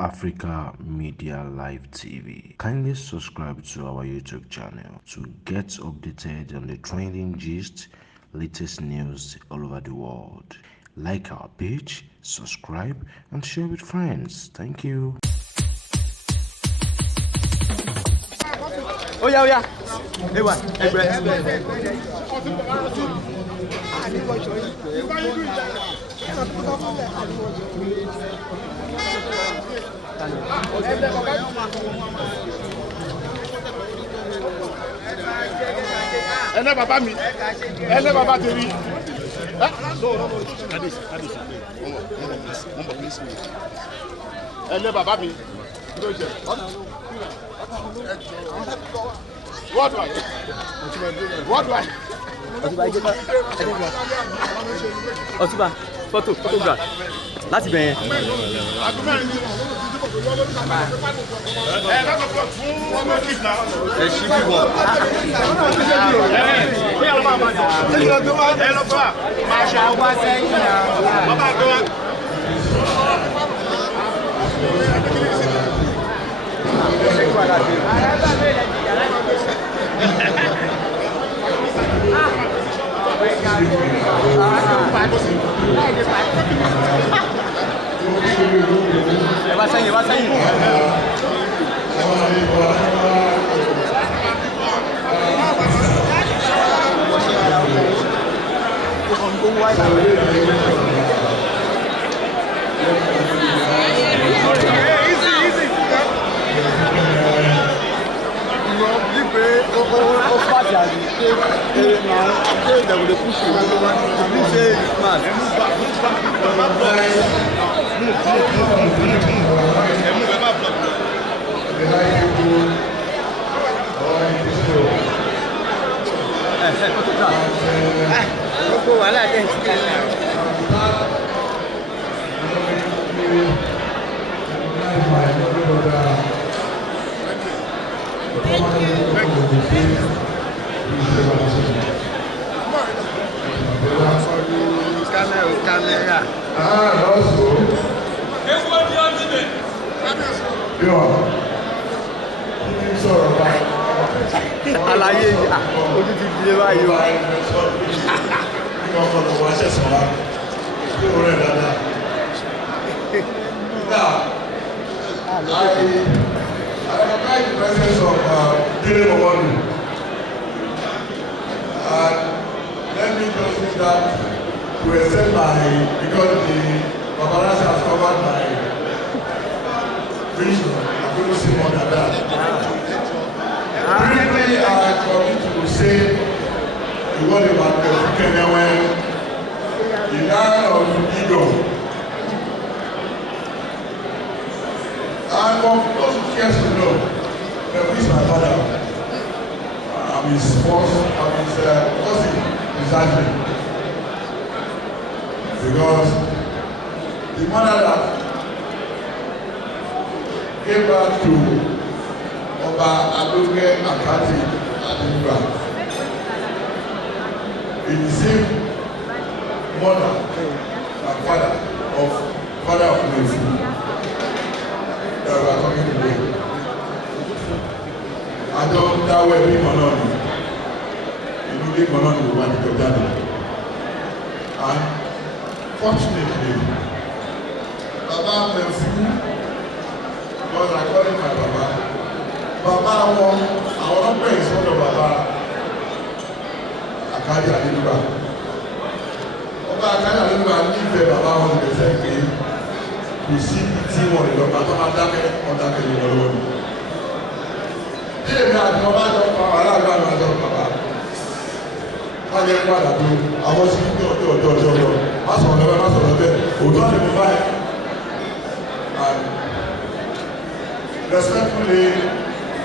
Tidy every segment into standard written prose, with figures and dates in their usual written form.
Africa Media Live TV. Kindly subscribe to our YouTube channel to get updated on the trending gist, latest news all over the world. Like our page, subscribe, and share with friends. Thank you. Oh yeah. Hey, what? Ẹnẹ bàbá mi, ẹnẹ bàbá tèmi. Ẹnẹ bàbá mi, kí ló jẹ? What do I? Ọtúbà, photograph láti bẹ̀yẹn. Ẹ ṣí bí wọn. Vai sair. Àlàyé ojú ti di báyìí o. I recognize the presence of Olori Omoba. Let me just use that to extend because the paparazzi has covered my vision. I'm going to say more than that. Briefly, I commit to say the word about African the land of Igbo. And for those who care to know, who is my father? I'm his cousin, exactly. Because the mother that gave birth to Oba Adoke Akati Adiba is the same mother and father of Mefu that we are talking today. I don't that way be money. You know, big money will want to go down. And fortunately, Baba Mefu, because I call him my Baba. Baba won, I want to pray in front of Baba Akadi Adiba. Baba Akadi Adiba nífẹ̀ẹ́ Baba wọn lè fẹ́ pé kò sí tí wọn lè lọ bàtọ́ máa dákẹ́ ní lọ́wọ́ ni. Bí èmi àti ọba jọ pa aláàgbà àmì àjọ bàbá, wọ́n yẹ kó àdàbò àwọn sí ní ọjọ́ lọ. Má sọ̀rọ̀ bẹ́ẹ̀, òótọ́ ni mo báyìí. And respectfully,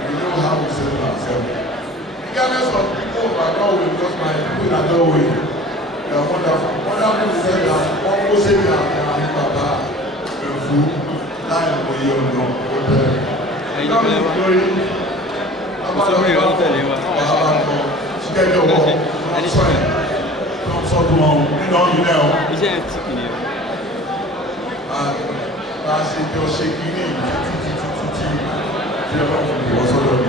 we know how we say ourselves. Regardless of people who are not with just my people that know we, they are wonderful. Wonderful to say that one will say that and Baba Mefu láì mọ iye ọ̀nà ọ̀tẹ̀. Káwọn ìgbórí abájọ́ ṣíkẹ́jọ́ wọ̀ sọ́dún wọn nínú ọ̀yìn náà. Iṣẹ́ ti kìíní. Bá a ṣe jọ ṣe kìíní. was sort of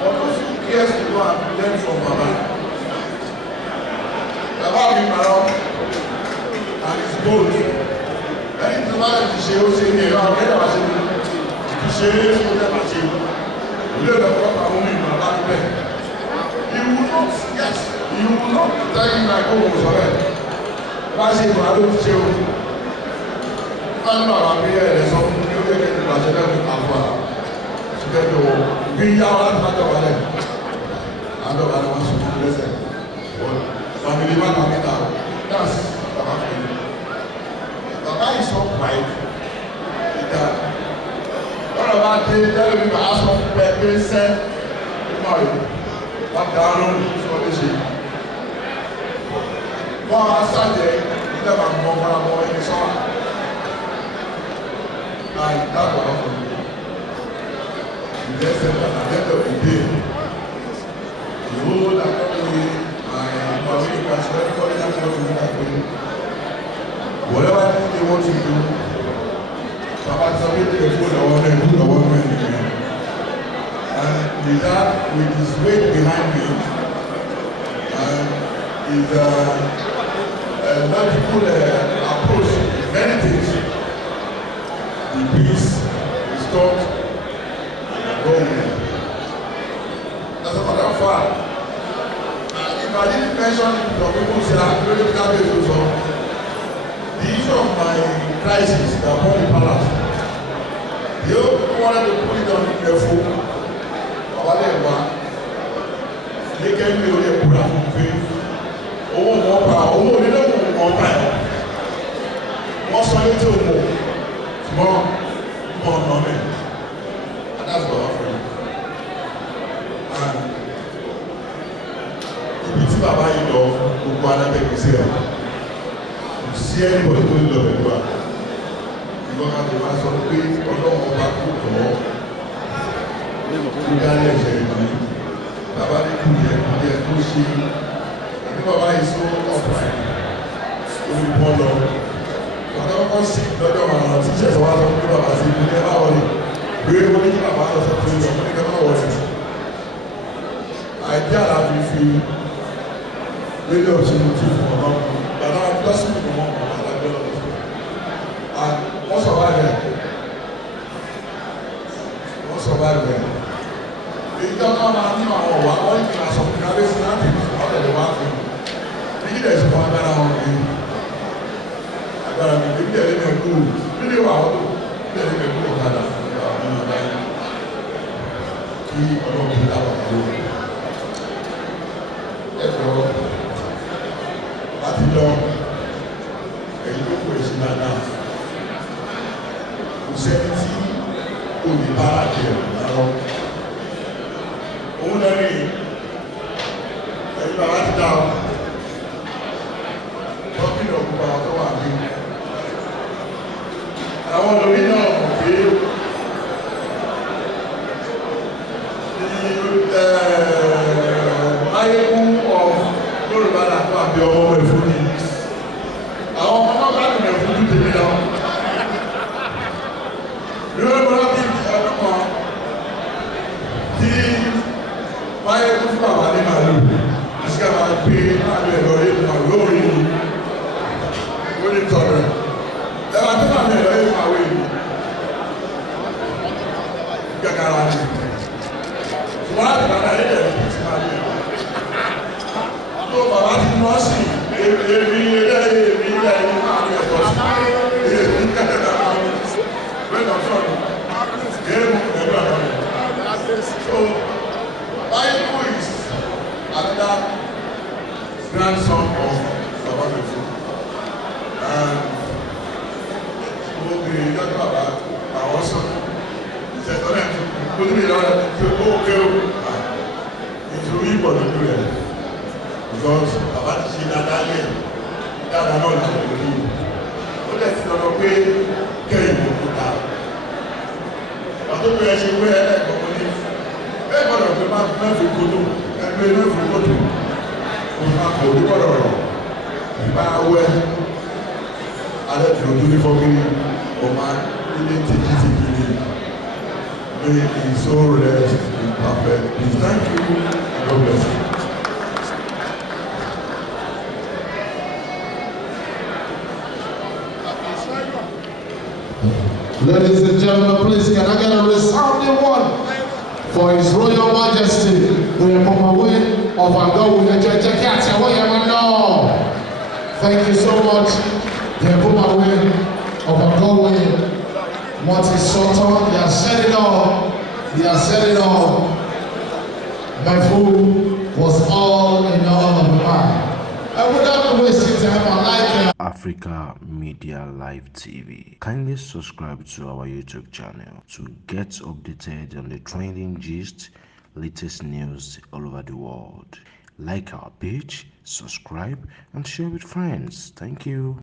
for those who cares to go and learn from Baba. Baba been around and is bold. Ẹni tí wọ́n ti ṣe ó ṣe ní ẹ̀rọ akẹ́kọ̀ọ́ àṣẹ ti ṣe é ṣe ó tẹ́lá ṣe. Ilé ìdọ̀kọ́ àwọn ọmọ ìgbà bá ń bẹ̀. He will not, yes, he will not tell you like oh sọ̀rọ̀ ẹ̀. Bá ṣe ìgbà ló ti ṣe o. Wọ́n ní bàbá bí ẹ̀rẹ̀ sọ fún mi ó yẹ kí ẹ̀rọ àṣẹ lẹ́nu àfọ̀ ṣùgbọ́n tó bí yá wa láti má jọba lẹ̀. Àdọ̀bà ni wọ́n sọ fún mi lẹ́sẹ̀. Family man and me now. That's Baba for you. Baba is so pride. That one of our days, tell me to ask for people say, "Tomorrow, back down on for the ship." For our Sunday, we never more in the summer. And that's Baba for you. You just said that at the end of the day, the whole that whatever they want to do, Papa submit the food I want and do the one man again. And with that, with his weight behind me, and his logical approach, many things, the peace, the stop, going. That's about how far. I didn't mention the people say I'm really happy to so the issue of my crisis that brought the palace. The old people wanted to put it on the phone. They came to the poor and pay. Oh, more power. Oh, they don't want more power. More solid to more money. And that's what I'm offering. And tí bàbá yìí lọ gbogbo alábẹ́gbẹ̀ sí ẹ̀ kò sí ẹnìbọ̀dì tó ń lọ pẹ̀lú wa ìgbọ́n ká lè máa sọ pé ọlọ́run ọba kò tọ́ kó dálé ẹ̀ṣẹ̀ ìlú bàbá ní kùdìẹ̀ kùdìẹ̀ tó ṣe ní bàbá yìí sọ ọ̀pá orí pọ́ lọ bàbá kọ́kọ́ sí lọ́jọ́ àwọn tí ìṣẹ̀ṣẹ̀ wá sọ pé bàbá sí ìpínlẹ̀ bá wọlé gbé wọ́n ní kí bàbá lọ sọ pé ìjọba ní kẹ́kọ̀ọ́ wọlé àìdí àlàáfíì fi really opportunity for now, but now I'm just looking for one and wọ́n survive there. Èyí tó náà máa ní àwọn ọ̀wá wọ́n ní kí n aṣọ fún kábíyèsí náà kì í wọ́n tẹ̀lé wá fún mi. Nígbà tí ẹ̀sìn fún agbára wọn ni agbára mi níbi tẹ̀lé mi kú nílé wà wọ́n tó tẹ̀lé mi kú ọ̀kadà ní ọ̀dà yìí kí ọlọ́run ti dábàá lórí. Ẹ̀jọ̀ láti lọ èyí tó kù èsì dáadáa kò sẹ́ni tí òní bá àjẹ́ lọ́rọ́ òun lẹ́rí ẹ̀yìn bàbá ti dá ọ lọ́kìlì ọ̀gbọ̀n àwọn tó wà ní àwọn olórí náà mọ̀ pé ayékún of Yorùbá làtọ́ àbí ọmọ ẹ̀fọ́ ni àwọn ọmọ náà bá nìyẹn fún títí lọ Yorùbá bí ọdún kan tí ayékún fún bàbá ní màálù àṣìkà máa gbé màálù ẹ̀rọ yìí màálù lórí tọ̀rọ̀ ẹ̀rọ tó máa mẹ́rọ yìí máa wé ìlú gàgàrà ni wọ́n á ti bàbá yìí lẹ̀ fún ti máa lè tó bàbá ti mọ́ sí èmi ilé èmi ilé ẹni máa ní ẹ̀kọ́ sí èmi kẹ́kẹ́kẹ́ máa ń bẹ́ẹ̀ lọ sọ̀rọ̀ géèmù ẹ̀rọ àná so Bible is another grandson of Baba Mefo and mo bèrè lọ́dọ̀ bàbá àwọn sọ ìṣẹ̀tọ́ náà tó ní ìlànà tó kó kéwò nítorí ìbọ̀dọ̀dọ̀ rẹ̀ because bàbá ti ṣe dáadáa lẹ̀ dáadáa náà láti lórí ó lẹ̀ ti lọ́dọ̀ pé kẹ́yìn ló kó dáa àtúntò ẹ̀ ṣe wé ẹ̀ẹ́dẹ̀kọ́ ní bẹ́ẹ̀ gbọ́dọ̀ pé mẹ́fì kótó ẹgbẹ́ mẹ́fì kótó òun máa kò ní gbọ́dọ̀ rọ̀ ìbá wẹ́ alẹ́ tí o tún ní fọ́kiri ọmọ ilé tìjì ní May his soul rest in perfect peace. Thank you. God bless you. Ladies and gentlemen, please can I get a resounding one for His Royal Majesty, the Omoba of Agawu Ijebu. Thank you so much, the Omoba of Agawu. What is short on? He has said it all. He has said it all. My food was all in all of mine. And without wasting time, I like Africa Media Live TV. Kindly subscribe to our YouTube channel to get updated on the trending gist, latest news all over the world. Like our page, subscribe, and share with friends. Thank you.